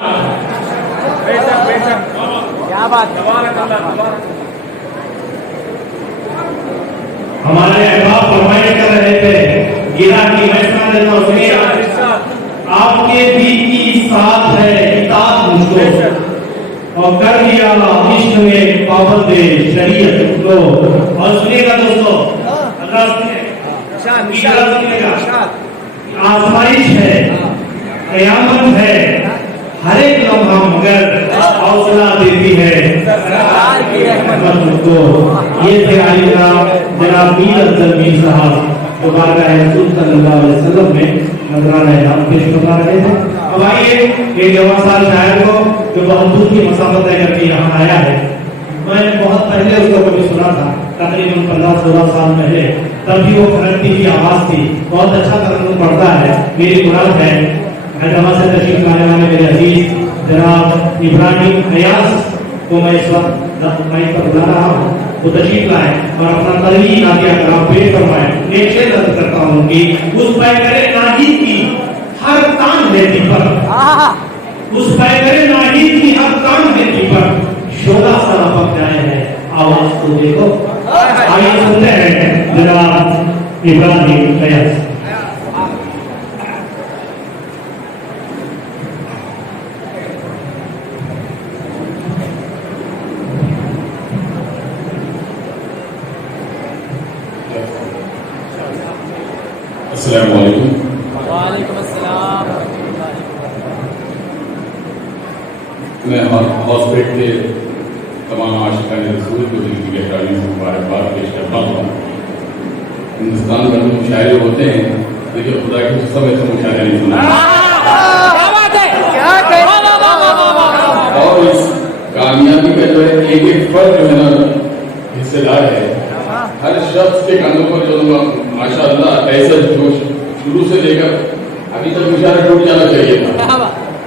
क्या बात। हमारे अहबाब फरमाइश कर रहे थे गिरा की आपके भी की साथ है इताअत मुझको और कर दिया इश्क में पाबंद शरीयत को। और सुनिएगा दोस्तों, अल्लाह सुनिएगा, आजमाइश है, कयामत है, हर एक लम्हा मगर हौसला देती है मुझको। ये थे आलिम जनाब मीर अफजल मीर साहब जो बारगाह रसूल सल्लल्लाहु अलैहि वसल्लम में नजराना इनाम पेश करवा रहे थे। अब आइए एक जवान शायर को जो बहुत दूर की मसाफत तय करके यहाँ आया है, मैंने बहुत पहले उसको कभी सुना था, तकरीबन 15-16 साल पहले, तभी वो फरकती की आवाज थी। बहुत अच्छा तरन्नुम पड़ता है। मेरी मुराद है हैदराबाद से तशरीफ लाने वाले मेरे अजीज जनाब इब्राहिम अयास को मैं इस वक्त माइक पर बुला रहा हूँ, वो तशरीफ लाए और अपना तरीक़ी नादिया कलाम पेश करवाए। एक शेर अर्ज करता हूँ कि उस पैकरे नाहिद की हर तान है दीपक, उस पैकरे नाहिद की हर तान है दीपक, शोला सा लपक जाए है आवाज तो देखो। आइए सुनते हैं जनाब इब्राहिम अयास। अस्सलाम वालेकुम। वालेकुम अस्सलाम। मैं हॉस्पिटल के तमाम आशिकान रसूल को दिल की गहराइयों से मुबारकबाद पेश करता हूँ। हिंदुस्तान भर में मुशायरे होते हैं, लेकिन खुदा की कसम ऐसे मुशायरे नहीं सुना। और इस कामयाबी का जो है एक एक फर्द जो है ना हिस्सेदार है। हर शख्स के कंधों पर जो माशाअल्लाह ऐसा जोश शुरू से लेकर अभी तक मुशायरा टूट जाना चाहिए था।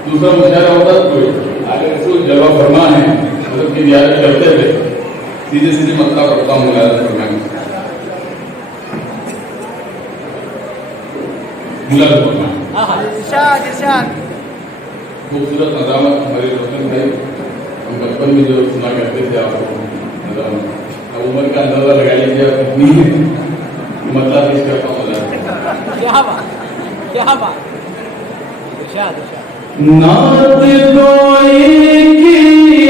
दूसरा मुशायरा होता कोई आगे रसूल जलवा फरमा है, मतलब की जियारत करते हुए सीधे सीधे मतलब पढ़ता हूँ मुलाज़ा फरमाने खूबसूरत नज़ामत हमारे रोशन भाई हम बचपन में जो सुना करते थे आपको नज़ामत, अब उम्र का अंदाजा लगा लीजिए आप कितनी मतलब पेश करता हूँ। क्या बात, क्या बात। नात कोई की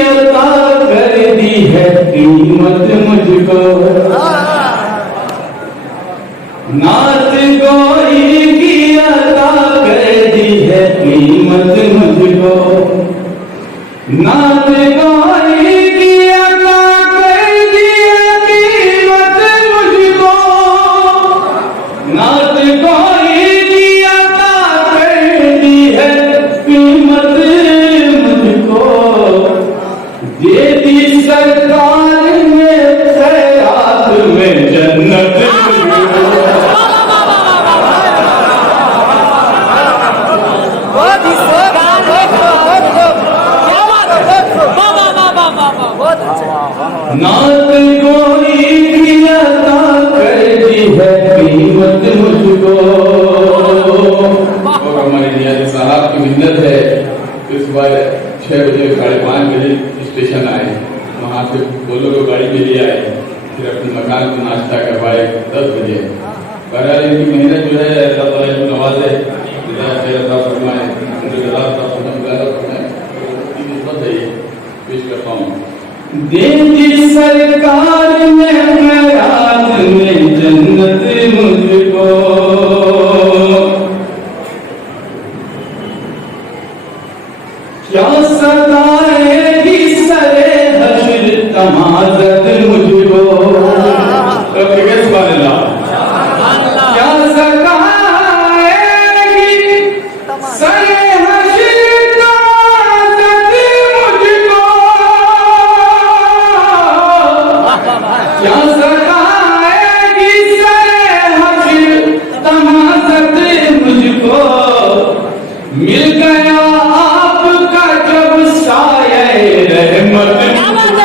अता कर दी है कीमत मुझको, नात कोई की अता कर दी है कीमत मुझको, नात कोई की अता कर दी है कीमत मुझको, नात कोई की अता कर दी है कीमत मुझको, दे दी सरकार ने खैरात में जन्नत नात कोई की अता कर दी है कीमत मुझको। और हमारे नियाज़ी साहब की मिन्नत है कि सुबह 6 बजे 5:30 बजे स्टेशन आए, वहाँ से बोलो को गाड़ी के लिए आए, फिर अपने मकान को नाश्ता करवाए 10 बजे। बहरहाल इनकी मेहनत जो है अल्लाह ताला इनको नवाजे, फरमाए, पेश करता हूँ। दे दी सरकार ने खैरात में जन्नत मुझको, क्या सताएगी सरे हश्र तमाज़त मुझको। क्या सताएगी सरे क्या सताएगी सरे हश्र तमाज़त मुझको, मिल गया आपका जब साये रहमत मुझको।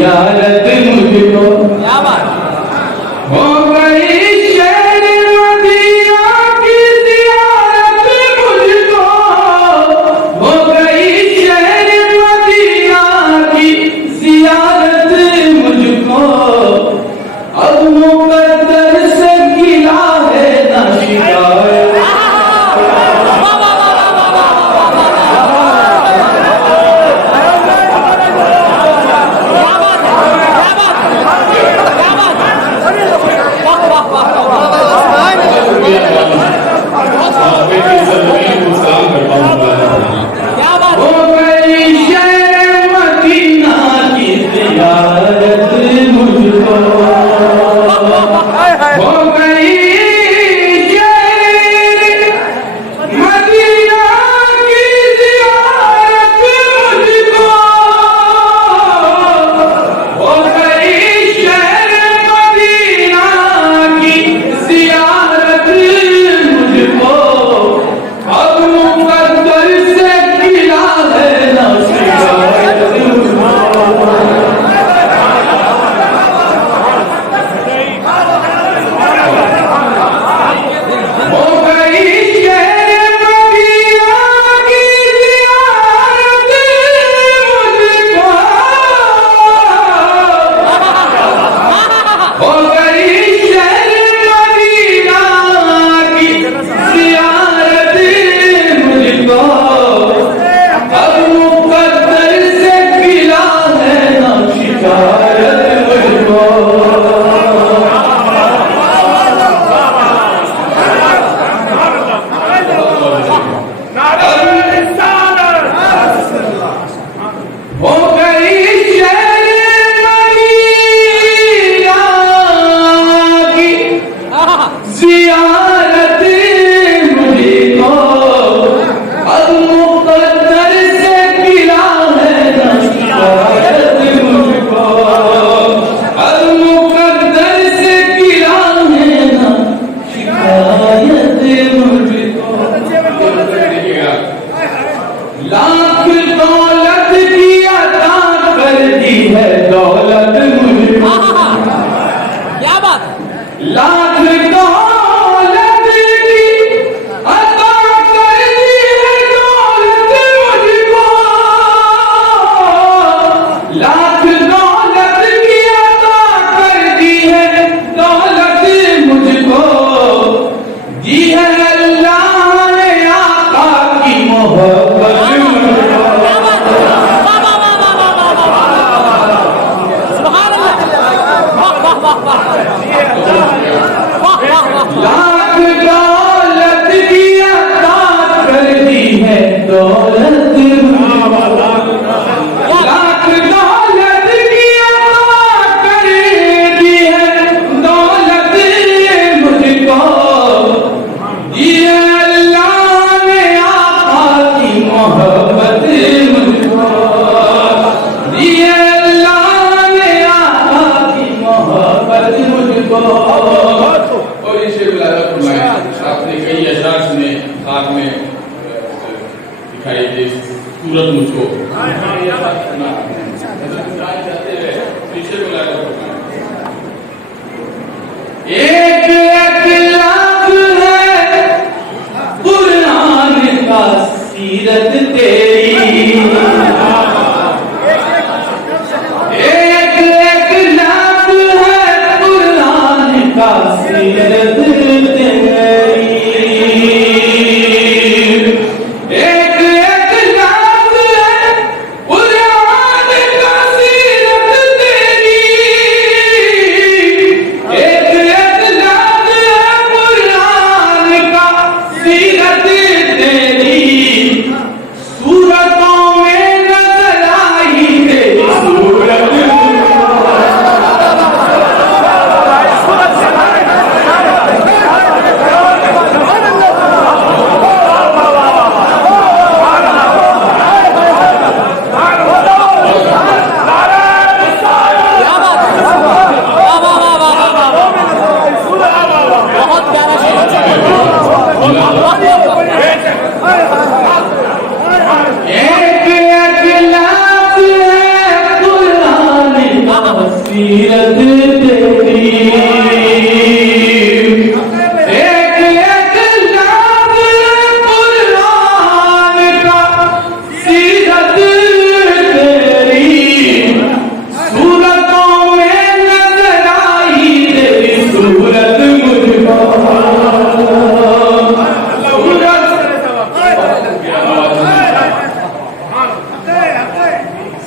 जियारत मुझको क्या बात हो गई शहर मदीना की जियारत मुझको हो गई शहर मदीना की जियारत मुझको अब मुकद्दर से गिला है ना शिकायत क्या बात हो गई शहर मदीना की जियारत मुझको हो गई शहर मदीना की जियारत मुझको हो गई शहर मदीना की जियारत मुझको अब मुकद्दर से गिला है ना शिकायत हो गई शहर मदीना की जियारत मुझको हो गई शहर मदीना की जियारत मुझको अब मुकद्दर से गिला है ना शिकायत मुझको हो गई शहर मदीना की जियारत मुझको अब मुकद्दर से गिला है ना शिकायत मुझको अब मुकद्दर से गिला है ना शिकायत मुझको लाख दौलत की अता कर दी है दौलत मुझको क्या बात लाख दौलत की अता कर दी है दौलत मुझको लाख दौलत की अता कर दी है दौलत मुझको दी है अल्लाह ने आका की मोहब्बत मुझको सुभान अल्लाह वाह वाह वाह वाह वाह वाह वाह लाख दौलत की अता कर दी है दौलत मुझको लाख दौलत की अता कर दी है दौलत मुझको दी है अल्लाह ने आका की मोहब्बत मुझको दी है अल्लाह ने आका की मोहब्बत मुझको और ये शेर बुलादा फरमाया आपने कई अशआर सुने खाक में दिखाई दे सूरत मुझको एक एक लफ्ज़ है कुरान का सीरत तेरी एक एक लफ्ज़ है कुरान का सीरत तेरी एक एक लफ्ज़ है कुरान का सीरत तेरी एक एक लफ्ज़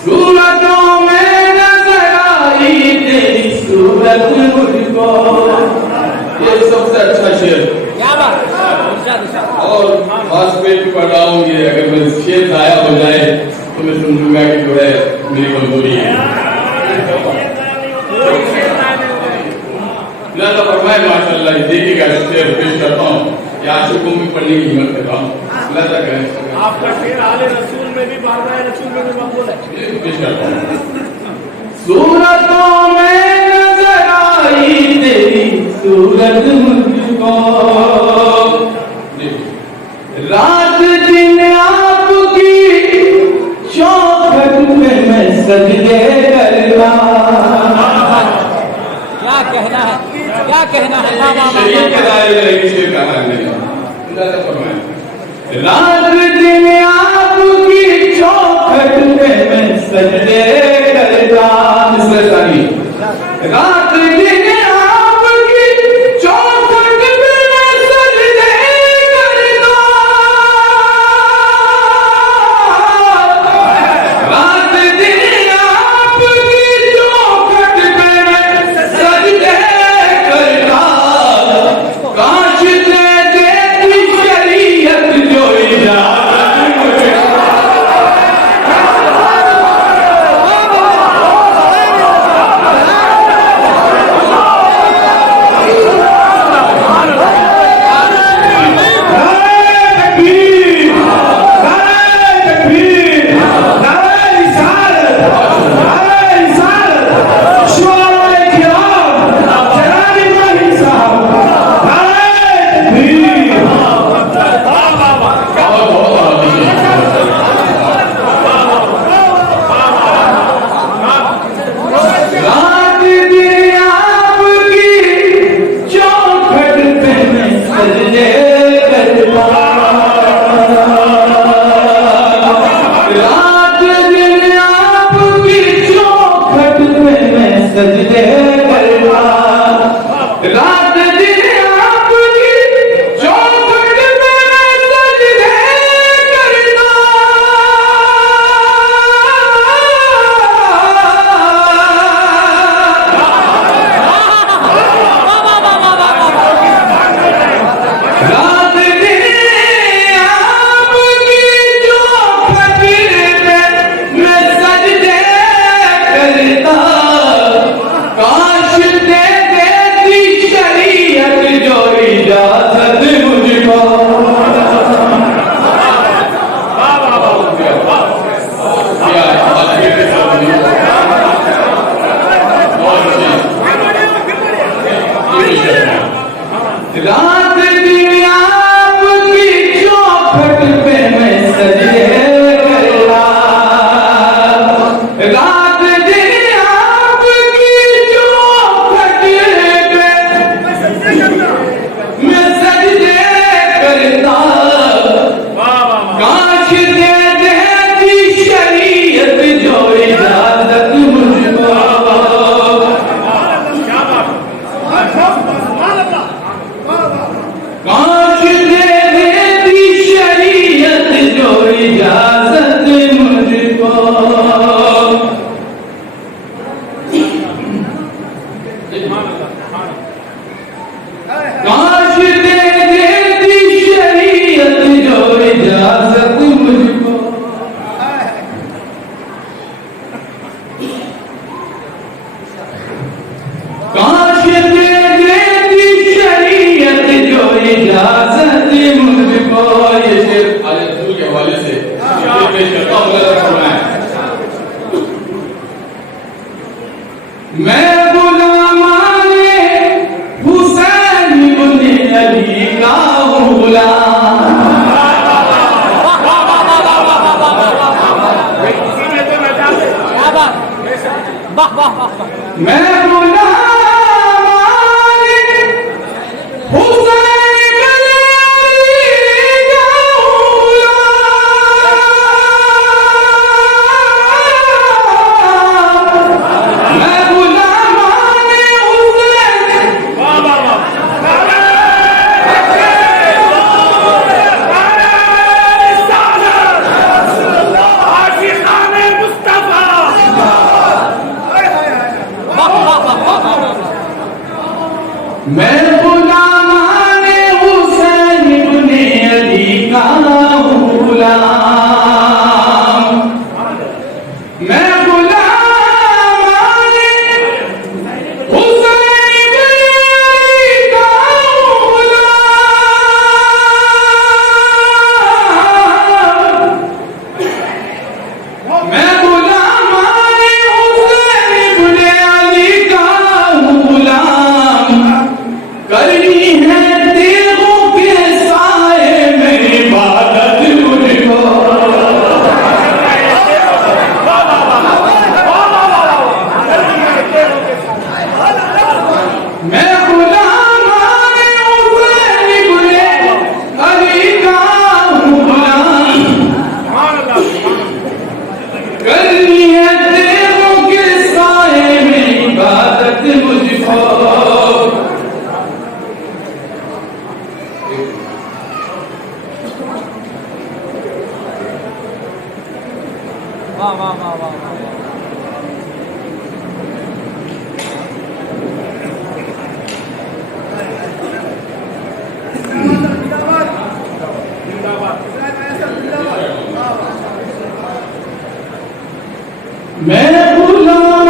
सूरतों में नजर आई तेरी सूरत मुझको। ये सबसे अच्छा शेर। क्या बात है। और खास पेज पे पढ़ रहा हूँ, ये अगर मेरे शेर जाया हो जाए तो मैं समझूंगा कि जो है मेरी कमजोरी है। लिहाजा फरमाए माशाअल्लाह, देखिएगा शेर पेश करता हूँ या आशिकों में पढ़ने की हिम्मत कर रहा हूँ। लिहाजा करें आपका शेर आले रसूल में भी बारगाह रसूल में भी मकबूल है। पेश करता हूँ। सूरतों में नजर आई तेरी सूरत मुझको, रात दिन आपकी चौखट में मैं सजदे करता। क्या कहना है, क्या कहना है। वाह, वाह, वाह, शरीफ के वाह। दायरे में रहेगी शेर कहा है मैंने। रात दिन आपकी चौखट में मैं सजदे करता। रात दिन आपकी चौखट में मैं सजदे करता। रात दिन आपकी चौखट में मैं सजदे करता। काश दे देती शरीयत जो इजाजत मुझे। रात दिन आपकी चौखट पे मैं सजदे करता। रात दिन आपकी चौखट पे मैं सजदे करता। रात दिन आपकी चौखट पे मैं सजदे रात दिन आपकी चौखट पे मैं सजदे करता। काश दे देती शरीयत जो इजाजत मुझको। रात दिन आपकी चौखट पे मैं सजदे करता। रात दिन आपकी चौखट पे मैं सजदे करता। काश दे देती शरीयत जो इजाजत मुझको। काश दे देती शरीयत जो इजाजत मुझको। काश दे देती शरीयत जो इजाजत मुझको। काश दे देती शरीयत जो इजाजत मुझको। ये शेर आले रसूल के हवाले से पेश करता हूँ। मैं गुलामाने हुसैन इब्ने अली का हूँ गुलाम। क्या बात। वाह वाह वाह वाह। मैं गुलामाने हुसैन इब्ने अली का हूँ गुलाम। मैं गुलामाने हुसैन। मुस्तफा मैं गुलाम हुसैन इब्न अली का गुलाम। मैं गुलाम हुसैन इब्न अली का गुलाम। करनी है तेगों के साए में इबादत मुझको। मैं गुलाम हुसैन इब्न अली का गुलाम। करनी है तेगों के साए में इबादत मुझको। वाह वाह वाह वाह मैं गुलाम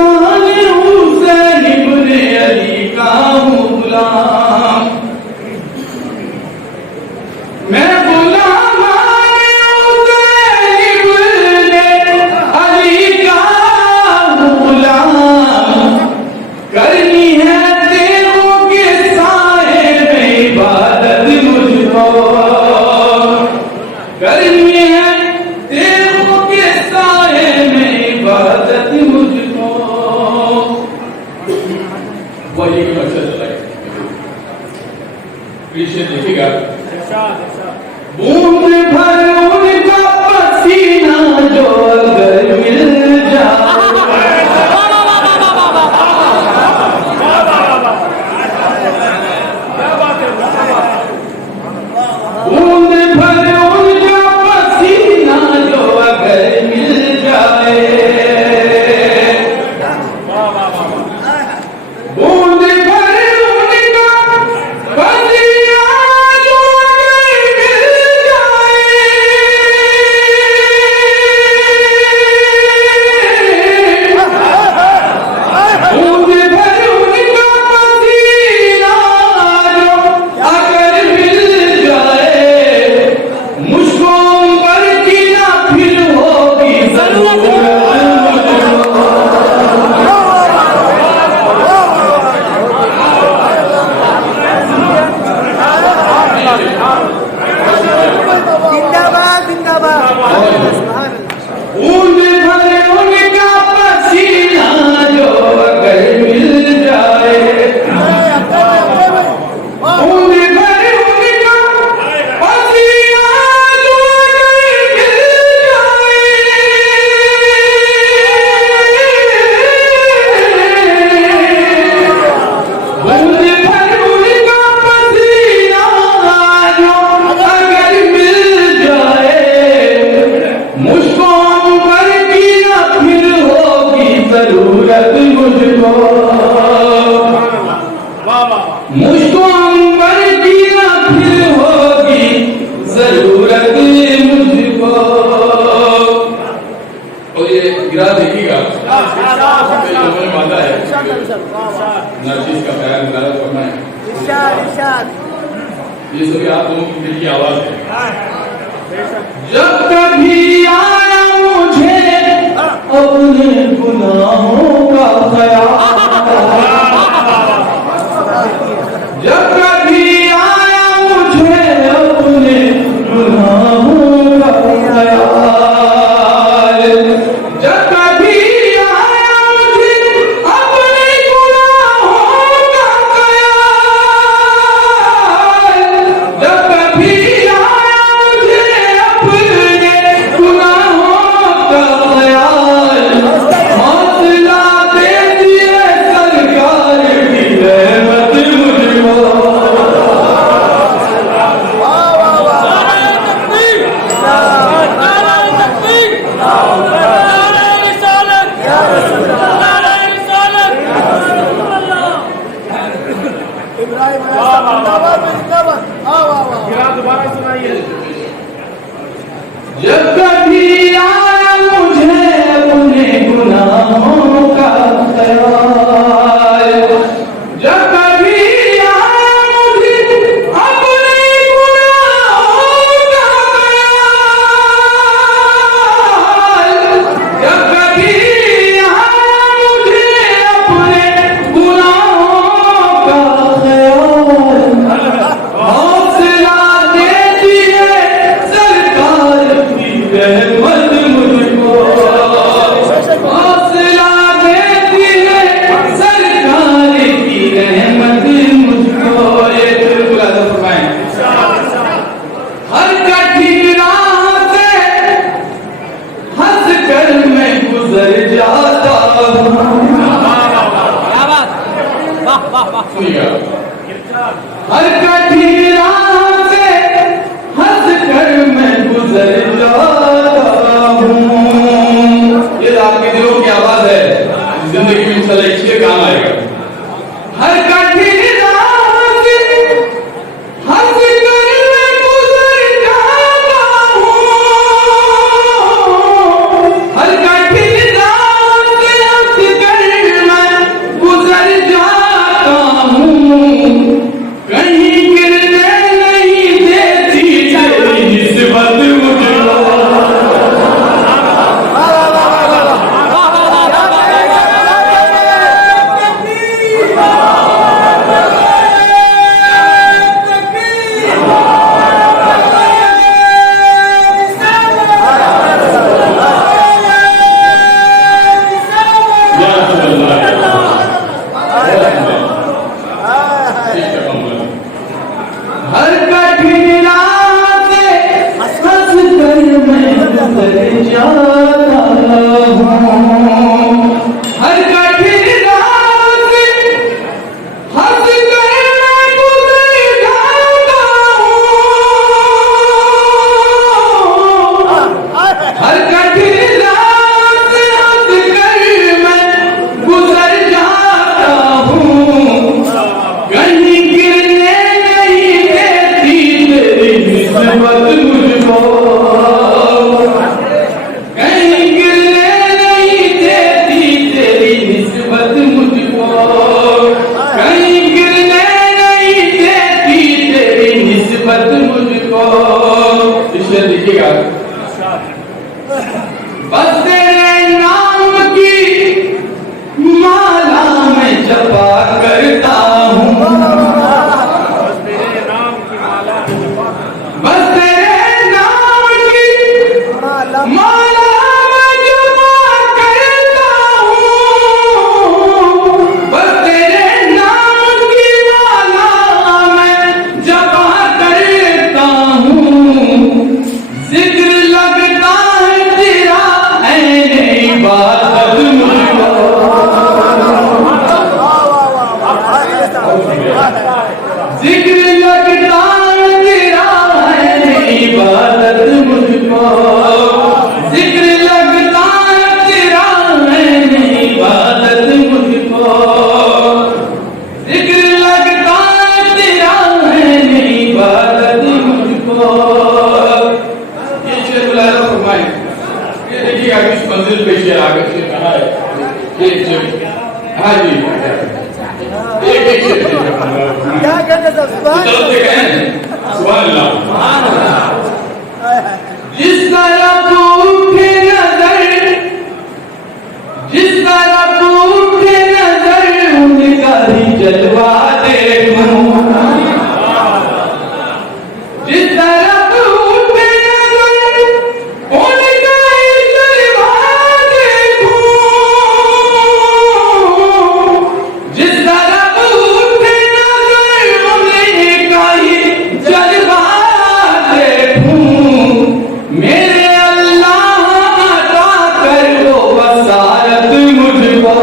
हुसैन इब्न अली का गुलाम। मैं गुलाम हुसैन इब्न अली का गुलाम। करनी है तेगों के साए में इबादत मुझको। करनी है तेगों के साए में इबादत मुझको। वही मकसद चला है। पीछे देखिएगा, बूंद भर उनका पसीना जो अगर मिल जाए। बूंद भर उनका पसीना जो अगर मिल जाए। बूंद भर उनका पसीना जो अगर मिल जाए। बूंद भर उनका पसीना जो अगर मिल जाए। मुझको पर की ना फिर होगी जरूरत जिंदाबाद जिंदाबाद। बूंद भर उनका पसीना जो अगर मिल जाए। बूंद भर उनका पसीना जो अगर मिल जाए। बूंद भर उनका पसीना जो अगर मिल जाए। मुझको पर की ना फिर होगी जरूरत मुझको। मुझको पर की ना फिर होगी जरूरत मुझको। और ये गिरा देखिएगा, कई लोगों ने बांधा है नर्सिस का प्यार मुबारक करना है। इरशाद इरशाद। ये सभी आप लोगों की दिल की आवाज है। जब कभी आया मुझे अपने गुनाहों का ख्याल। जब कभी आया मुझे अपने गुनाहों का ख्याल। जब कभी आया मुझे अपने गुनाहों का ख्याल। जब कभी आया मुझे अपने गुनाहों का ख्याल। हौसला हर कठिन राह से हंस कर मैं गुजर जाता हूँ। ये आपके दिलों की आवाज है, जिंदगी में इंशाल्लाह इसलिए काम आएगा। हर कठिन राह से हंस कर मैं गुजर जाता हूँ। हर कठिन राह से हंस कर मैं गुजर जाता हूँ। कहीं गिरने नहीं देती तेरी निस्बत मुझको। हर कठिन राह से हंस कर मैं गुजर जाता हूँ। हर कठिन राह से हंस कर मैं गुजर जाता हूँ। हर कठिन राह से हंस कर मैं गुजर जाता हूँ। कहीं गिरने नहीं देती तेरी निस्बत मुझको। कहीं गिरने नहीं देती तेरी निस्बत मुझको। कहीं गिरने नहीं देती तेरी निस्बत मुझको। इसे लिखिएगा। बस तेरे नाम की माला में जपा करता हूँ। बस तेरे नाम की माला में जपा करता हूँ। बस तेरे नाम की माला में जपा करता हूँ। जिक्र लगता है तेरा है इबादत मुझको। जिक्र लगता है तेरा है इबादत मुझको। जिक्र लगता है तेरा है इबादत मुझको। जिक्र लगता है तेरा है इबादत मुझको। ये शेर बुलाया फरमाए। ये देखिएगा किस मंजिल पे शेर आगे से कहा है। ये शेर हाँ जी एक शेर क्या कहते हैं सुभान अल्लाह। जिस तरफ उठे नजर, जिस तरफ उठे नजर उनका ही जलवा देखूं। जिस तरफ उठे नजर उनका ही जलवा देखूं। जिस तरफ उठे नजर उनका ही जलवा देखूं। मेरे अल्लाह अता कर वो बसारत मुझको।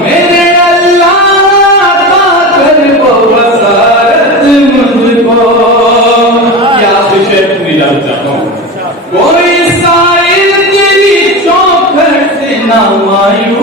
मेरे अल्लाह अता कर वो बसारत मुझको। क्या शेर नहीं जानता हूँ। कोई साइल तेरी चौखट से ना मायूस